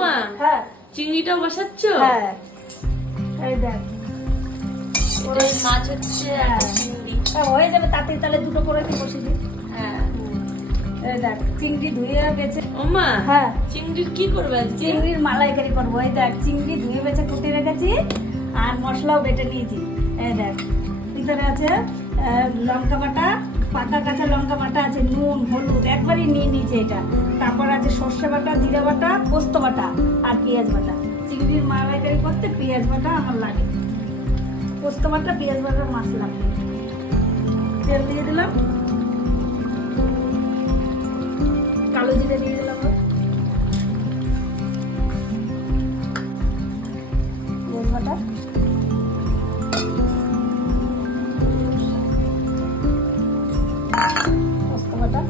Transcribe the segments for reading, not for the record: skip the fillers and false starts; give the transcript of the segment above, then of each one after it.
ওমা হ্যাঁ চিংড়িটাও বসাচ্ছ? হ্যাঁ এই দেখ এটা মাছ হচ্ছে আর চিংড়ি। হয়ে যাবে তাতে, তাহলে দুটো করে দিয়ে বসে দিই। হ্যাঁ এই দেখ চিংড়ি ধুয়ে গেছে। ওমা হ্যাঁ চিংড়ির কি করবে আজকে? চিংড়ির মালাইকারি করবো। এই দেখ চিংড়ি ধুয়ে বেছে কুটে রেখেছি আর মশলাও বেটে নিয়েছি। এই দেখ ভিতরে আছে লঙ্কা বাটা, পাকা কাঁচা লঙ্কা বাটা আছে, নুন হলুদ একবারই নিয়ে নিয়েছে এটা। তারপর আছে সর্ষে বাটা, জিরা বাটা, পোস্ত বাটা আর পেঁয়াজ বাটা। চিংড়ির মালাইকারি করতে পেঁয়াজ বাটা আমার লাগে, পোস্ত বাটা পেঁয়াজ বাটার মাছ লাগে। তেল দিয়ে দিলাম, কালো জিরে দিয়ে দিলাম, পেঁয়াজ বাটা, পোস্ত বাটা,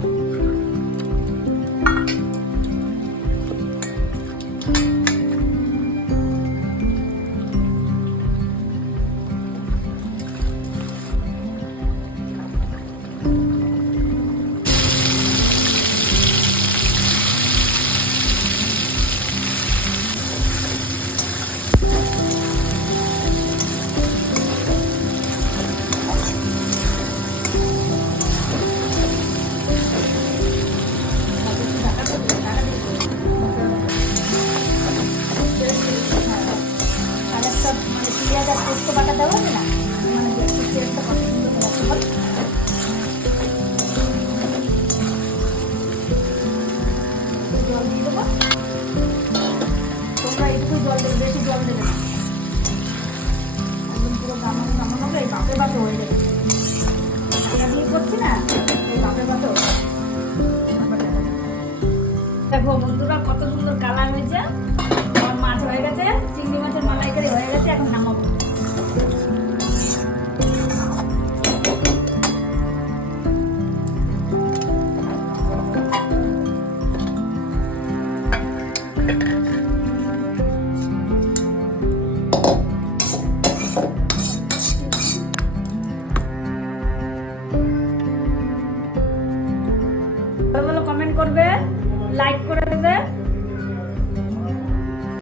আর একটা মানে পেঁয়াজ আর পোস্ত বাটা দেওয়া হবে না, মানে একটু টেস্টটা কত সুন্দর লাগছে বল। জল দিয়ে দেবো, তোমরা একটু জল দেবে, বেশি জল দেবে না, একদম পুরো গামানো গামানো হবে, এই বাপে বাপে হয়ে যাবে। আমি করছি না এই বাপে বাপে। দেখো বন্ধুরা কত সুন্দর কালার হয়েছে, আমার মাছ হয়ে গেছে, চিংড়ি মাছের মালাইকারি হয়ে গেছে, এখন নামাবো। কমেন্ট করবে, লাইক করে দেবে।